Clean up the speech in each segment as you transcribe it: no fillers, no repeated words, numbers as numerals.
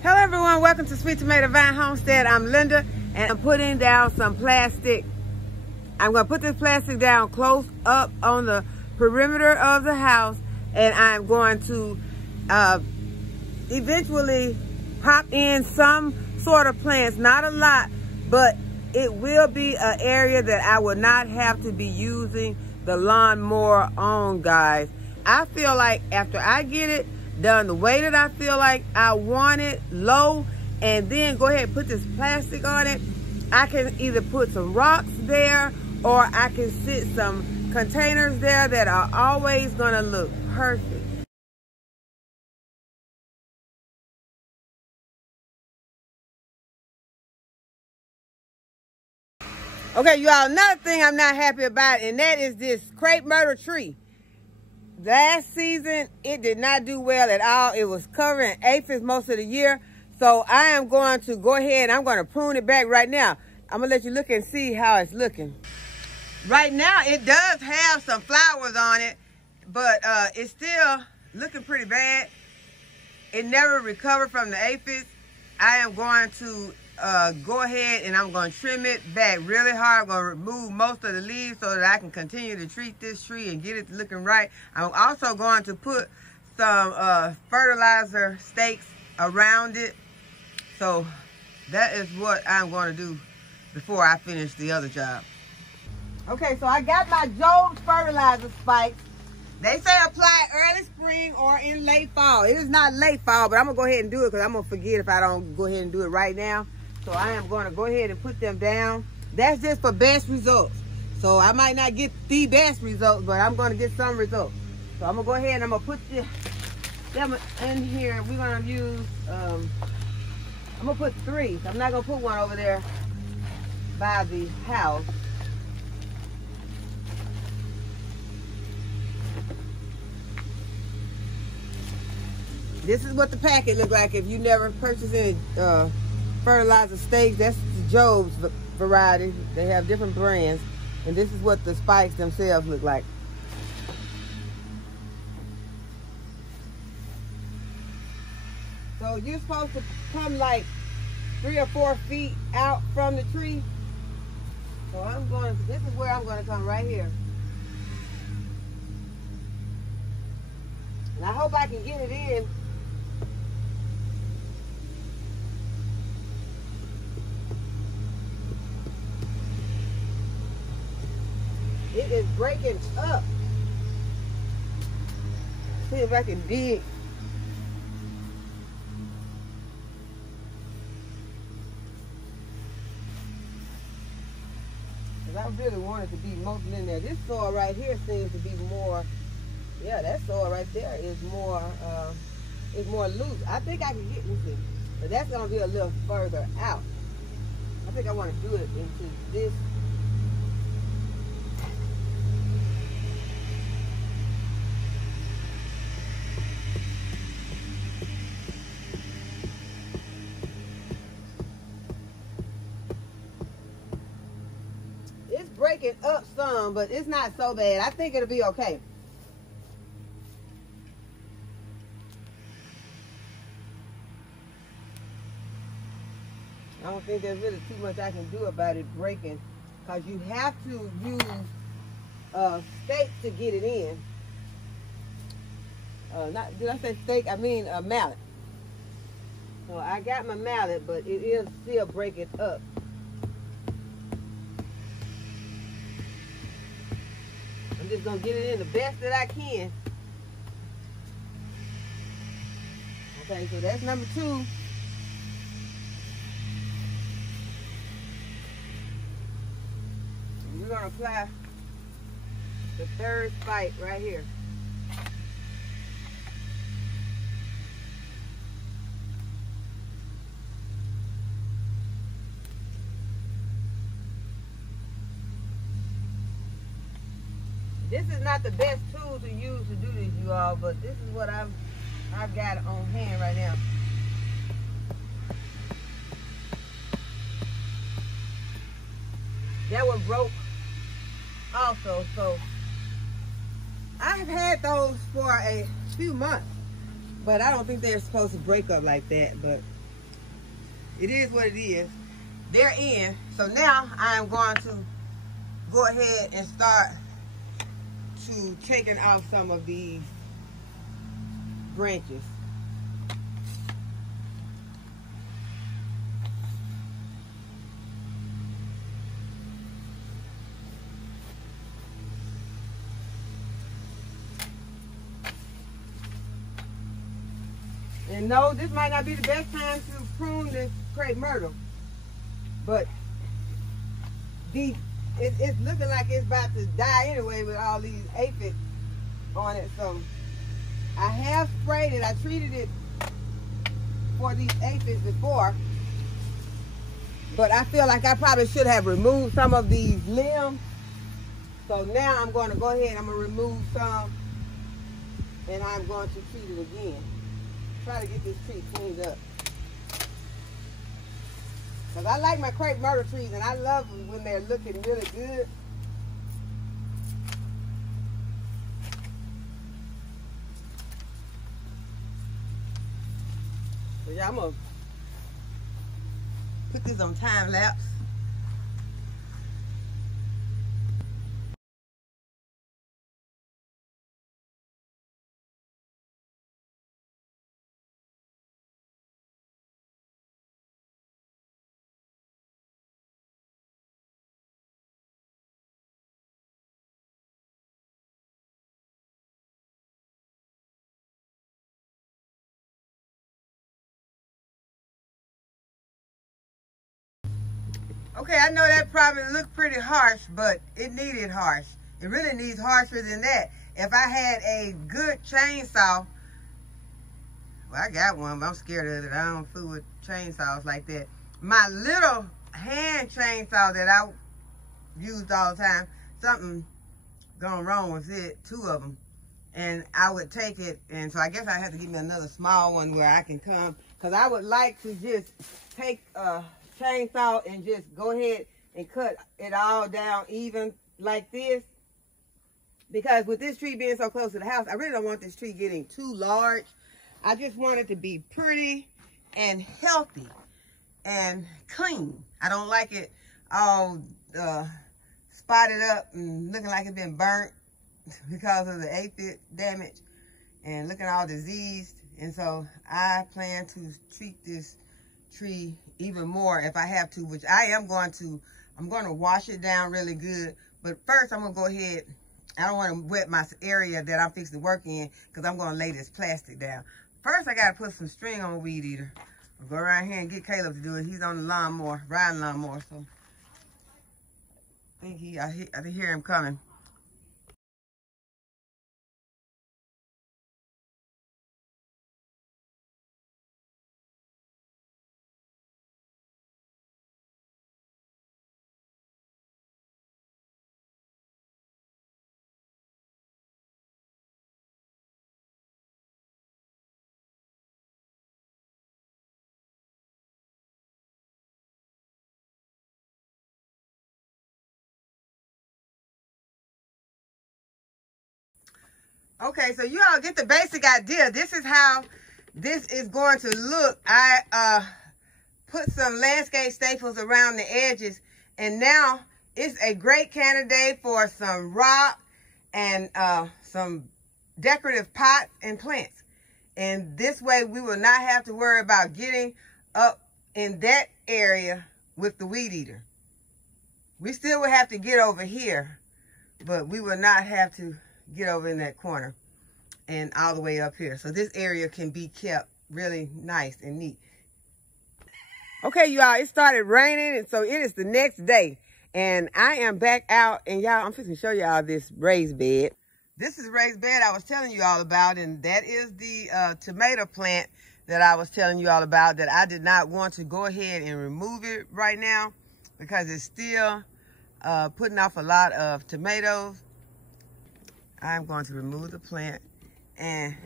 Hello everyone, welcome to Sweet Tomato Vine Homestead. I'm Linda and I'm putting down some plastic. I'm going to put this plastic down close up on the perimeter of the house, and I'm going to eventually pop in some sort of plants, not a lot, but it will be an area that I will not have to be using the lawnmower on, guys. I feel like after I get it done the way that I feel like I want it, low, and then go ahead and put this plastic on it, I can either put some rocks there or I can sit some containers there that are always gonna look perfect. Okay, y'all, another thing I'm not happy about, and that is this crepe myrtle tree. Last season, it did not do well at all. It was covering aphids most of the year. So I am going to go ahead and I'm going to prune it back right now. I'm going to let you look and see how it's looking. Right now, it does have some flowers on it, but it's still looking pretty bad. It never recovered from the aphids. I am going to go ahead and I'm going to trim it back really hard. I'm going to remove most of the leaves so that I can continue to treat this tree and get it looking right. I'm also going to put some fertilizer stakes around it. So that is what I'm going to do before I finish the other job. Okay, so I got my Jones fertilizer spikes. They say apply early spring or in late fall. It is not late fall, but I'm going to go ahead and do it because I'm going to forget if I don't go ahead and do it right now. So I am going to go ahead and put them down. That's just for best results. So I might not get the best results, but I'm going to get some results. So I'm going to go ahead and I'm going to put them in here. We're going to use, I'm going to put 3. So I'm not going to put one over there by the house. This is what the packet look like if you never purchased any fertilizer stakes. That's the Job's variety. They have different brands, and this is what the spikes themselves look like. So you're supposed to come like 3 or 4 feet out from the tree. So this is where I'm going to come right here. And I hope I can get it in. It is breaking up. See if I can dig. Because I really want it to be mostly in there. This soil right here seems to be more, yeah, that soil right there is more loose. I think I can get this in, but that's going to be a little further out. I think I want to do it into this. Breaking up some, but it's not so bad. I think it'll be okay. I don't think there's really too much I can do about it breaking, because you have to use stake to get it in. Did I say stake? I mean a mallet. So I got my mallet, but it is still breaking up. I'm just gonna get it in the best that I can. Okay, so that's number 2. And we're gonna apply the 3rd spike right here. This is not the best tool to use to do this, you all, but this is what I've got on hand right now. That one broke also, so I've had those for a few months, but I don't think they're supposed to break up like that. But it is what it is. They're in. So now I am going to go ahead and start to taking off some of these branches. And no, this might not be the best time to prune this crepe myrtle, but it's looking like it's about to die anyway with all these aphids on it. So I have sprayed it. I treated it for these aphids before, but I feel like I probably should have removed some of these limbs. So now I'm going to go ahead and I'm going to remove some, and I'm going to treat it again. Try to get this tree cleaned up. Because I like my crepe myrtle trees, and I love them when they're looking really good. So yeah, I'm going to put this on time lapse. Okay, I know that probably looked pretty harsh, but it needed harsh. It really needs harsher than that. If I had a good chainsaw, well, I got one, but I'm scared of it. I don't fool with chainsaws like that. My little hand chainsaw that I used all the time, something gone wrong with it, 2 of them. And I would take it, and so I guess I have to give me another small one where I can come, because I would like to just take a chainsaw and just go ahead and cut it all down even like this. Because with this tree being so close to the house, I really don't want this tree getting too large. I just want it to be pretty and healthy and clean. I don't like it all spotted up and looking like it's been burnt because of the aphid damage and looking all diseased. And so I plan to treat this tree even more if I have to, which I am going to. I'm going to wash it down really good. But first I'm going to go ahead. I don't want to wet my area that I'm fixing to work in, because I'm going to lay this plastic down. First I got to put some string on a weed eater. I'll go around here and get Caleb to do it. He's on the lawnmower, riding lawnmower. So I think I hear him coming. Okay, so you all get the basic idea. This is how this is going to look. I put some landscape staples around the edges, and now it's a great candidate for some rock and some decorative pots and plants. And this way we will not have to worry about getting up in that area with the weed eater. We still will have to get over here, but we will not have to get over in that corner and all the way up here. So this area can be kept really nice and neat. Okay, y'all, it started raining, and so it is the next day. And I am back out, and y'all, I'm fixing to show y'all this raised bed. This is the raised bed I was telling you all about, and that is the tomato plant that I was telling you all about, that I did not want to go ahead and remove it right now because it's still putting off a lot of tomatoes. I'm going to remove the plant. And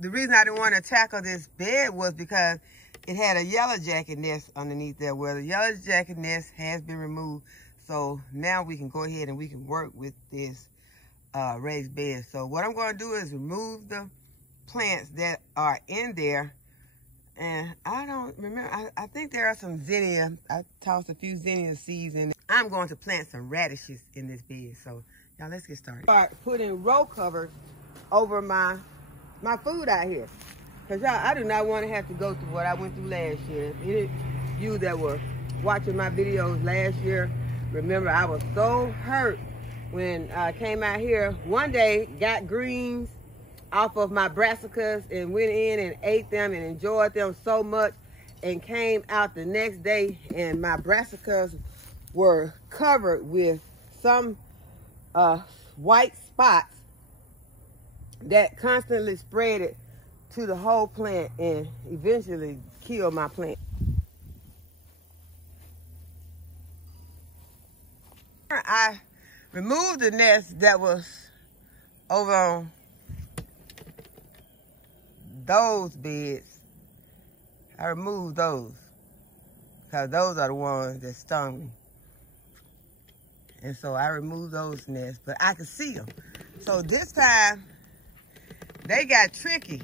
the reason I didn't want to tackle this bed was because it had a yellow jacket nest underneath there. Well, the yellow jacket nest has been removed. So now we can go ahead and we can work with this raised bed. So what I'm going to do is remove the plants that are in there And I don't remember, I think there are some zinnia. I tossed a few zinnia seeds in. I'm going to plant some radishes in this bed. So y'all, let's get started. Start putting row covers over my food out here. Cause y'all, I do not want to have to go through what I went through last year. Any of you that were watching my videos last year, remember I was so hurt when I came out here. One day, got greens off of my brassicas and went in and ate them and enjoyed them so much, and came out the next day and my brassicas were covered with some white spots that constantly spread it to the whole plant and eventually killed my plant. I removed the nest that was over on those beds. I removed those because those are the ones that stung me. And so I removed those nests, but I could see them. So this time they got tricky.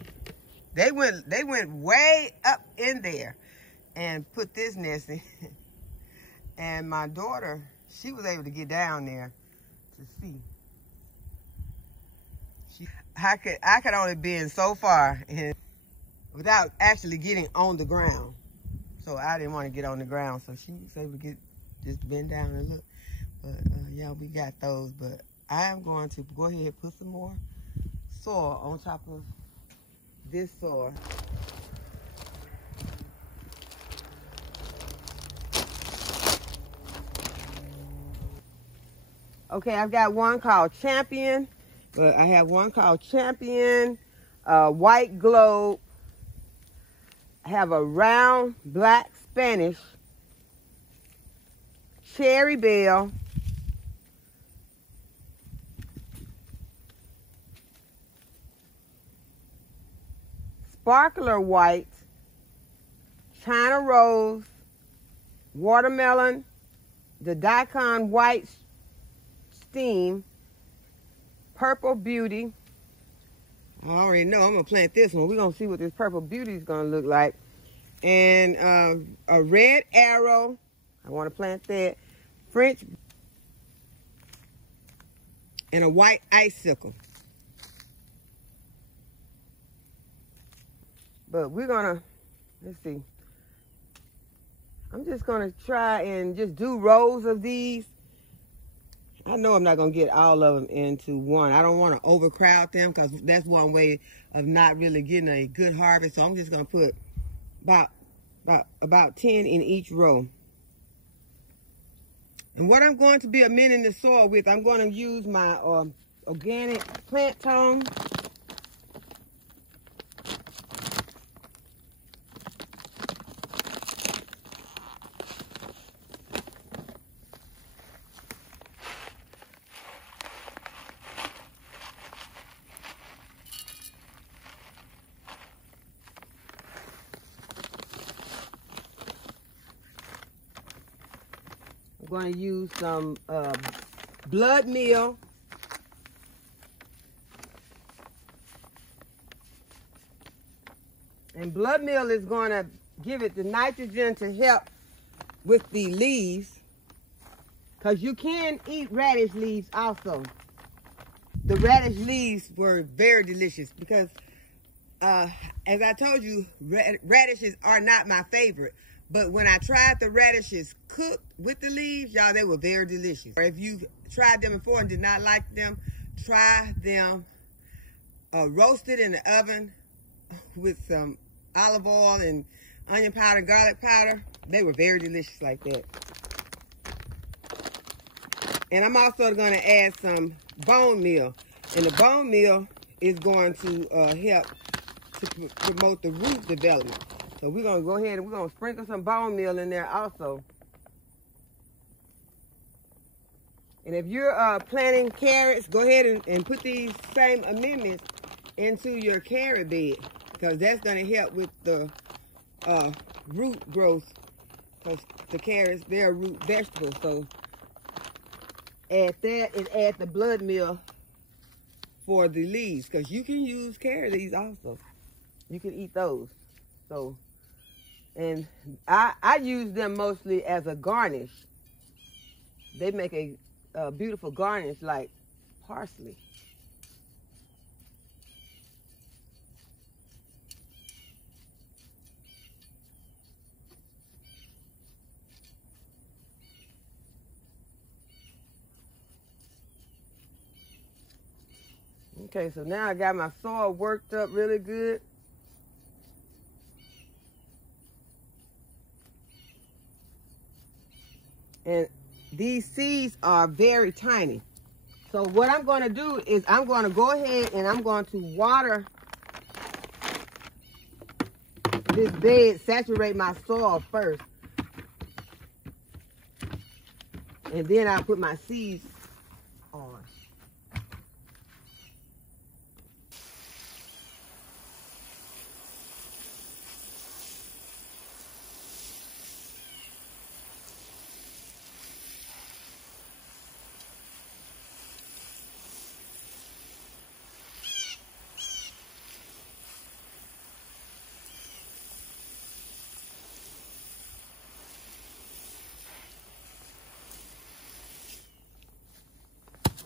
They went way up in there and put this nest in. And my daughter, she was able to get down there to see. I could only bend so far and without actually getting on the ground. So I didn't want to get on the ground. So she was able to just bend down and look. But yeah, we got those. But I am going to go ahead and put some more soil on top of this soil. Okay, I've got one called Champion. But I have one called Champion, White Globe. I have a round black Spanish, Cherry Bell, Sparkler White, China Rose, Watermelon, the Daikon White Steam, Purple Beauty. I already know I'm going to plant this one. We're going to see what this Purple Beauty is going to look like. And a Red Arrow. I want to plant that. French. And a White Icicle. But we're going to, let's see. I'm just going to try and just do rows of these. I know I'm not going to get all of them into one. I don't want to overcrowd them because that's one way of not really getting a good harvest. So I'm just going to put about 10 in each row. And what I'm going to be amending the soil with, I'm going to use my organic plant tone. I'm going to use some blood meal. And blood meal is going to give it the nitrogen to help with the leaves. Because you can eat radish leaves also. The radish leaves were very delicious because, as I told you, radishes are not my favorite. But when I tried the radishes cooked with the leaves, y'all, they were very delicious. Or if you've tried them before and did not like them, try them roasted in the oven with some olive oil and onion powder, garlic powder. They were very delicious like that. And I'm also going to add some bone meal. And the bone meal is going to help to promote the root development. So we're going to go ahead and we're going to sprinkle some bone meal in there also. And if you're planting carrots, go ahead and put these same amendments into your carrot bed, because that's going to help with the root growth, because the carrots, they're root vegetables. So add that and add the blood meal for the leaves, because you can use carrot leaves also. You can eat those. So And I use them mostly as a garnish. They make a beautiful garnish like parsley. Okay, so now I got my soil worked up really good. And these seeds are very tiny. So what I'm going to do is I'm going to go ahead and I'm going to water this bed, saturate my soil first. And then I'll put my seeds on.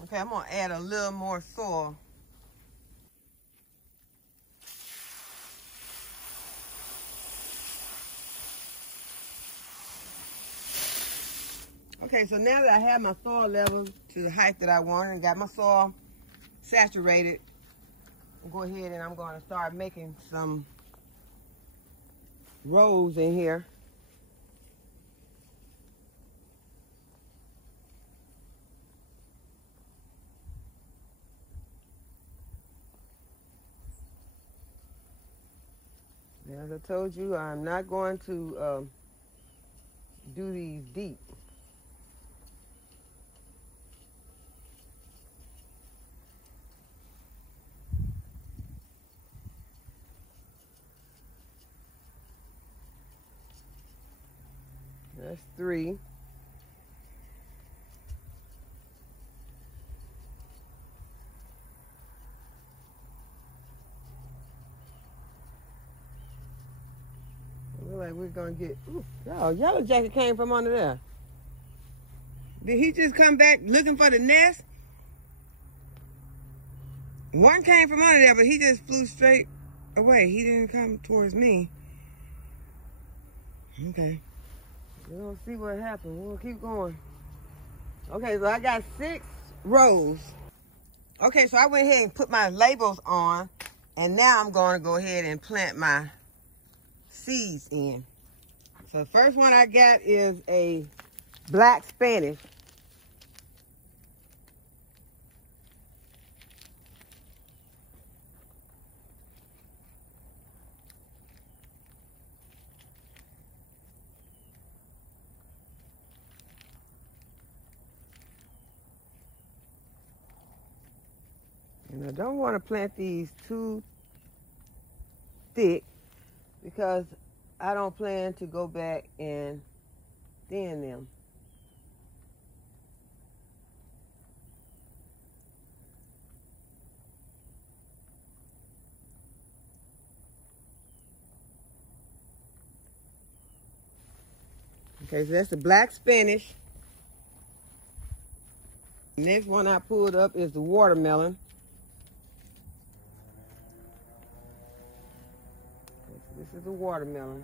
Okay, I'm gonna add a little more soil. Okay, so now that I have my soil level to the height that I want and got my soil saturated, I'll go ahead and I'm gonna start making some rows in here. As I told you, I'm not going to do these deep. That's 3. Like we're gonna get. Oh, yellow jacket came from under there. Did he just come back looking for the nest? One came from under there, but he just flew straight away. He didn't come towards me. Okay. We're gonna see what happens. We'll keep going. Okay, so I got 6 rows. Okay, so I went ahead and put my labels on, and now I'm gonna go ahead and plant my seeds in. So the first one I got is a black Spanish. And I don't want to plant these too thick because I don't plan to go back and thin them. Okay, so that's the black Spanish. The next one I pulled up is the watermelon. This is the watermelon.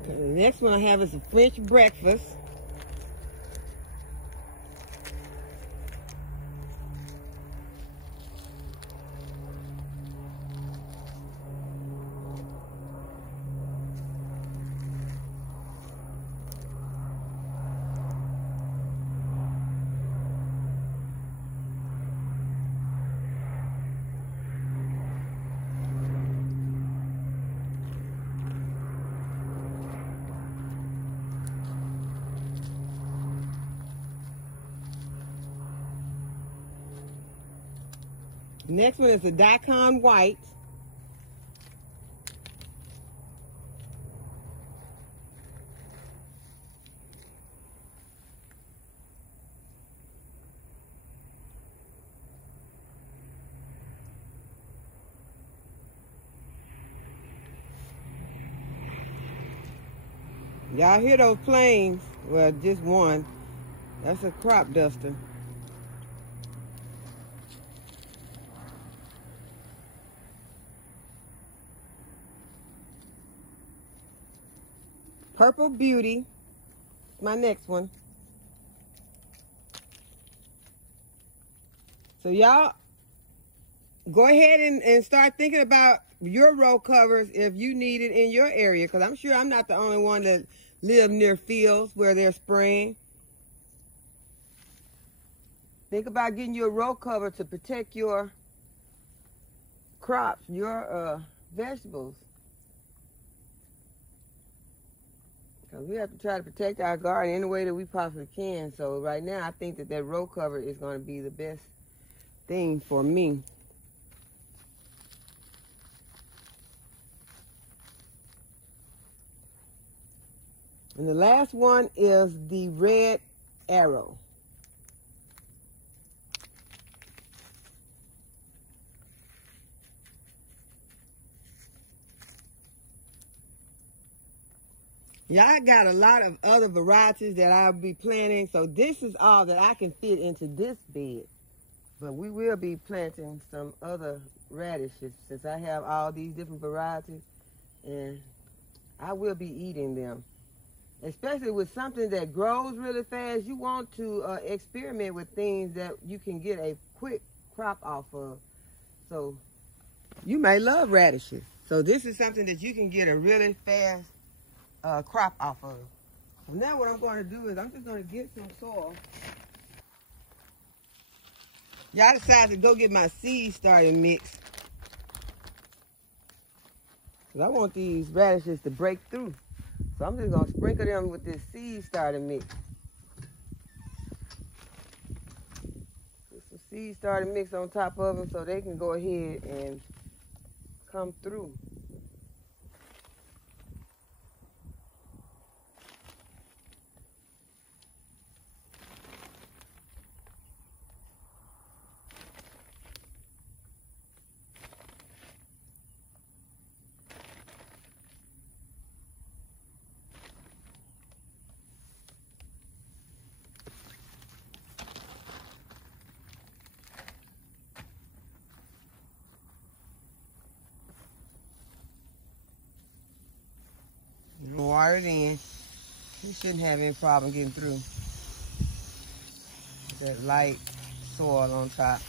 Okay, the next one I have is a French breakfast. Next one is the daikon white. Y'all hear those planes? Well, just one. That's a crop duster. Purple Beauty, my next one. So y'all go ahead and start thinking about your row covers if you need it in your area, because I'm sure I'm not the only one that live near fields where they're spraying. Think about getting you a row cover to protect your crops, your vegetables. Because we have to try to protect our garden any way that we possibly can. So right now, I think that that row cover is going to be the best thing for me. And the last one is the red arrow. Y'all got a lot of other varieties that I'll be planting, so this is all that I can fit into this bed. But we will be planting some other radishes since I have all these different varieties, and I will be eating them. Especially with something that grows really fast, you want to experiment with things that you can get a quick crop off of. So you may love radishes. So this is something that you can get a really fast crop off of. So now what I'm going to do is I'm just going to get some soil. Y'all decided to go get my seed starting mix, because I want these radishes to break through. So I'm just going to sprinkle them with this seed starting mix. Put some seed starting mix on top of them so they can go ahead and come through. Water it in. You shouldn't have any problem getting through. That light soil on top.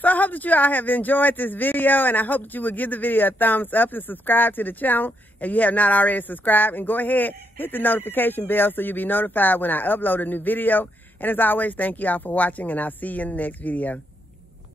So I hope that you all have enjoyed this video, and I hope that you will give the video a thumbs up and subscribe to the channel if you have not already subscribed. And go ahead, hit the notification bell so you'll be notified when I upload a new video. And as always, thank you all for watching, and I'll see you in the next video.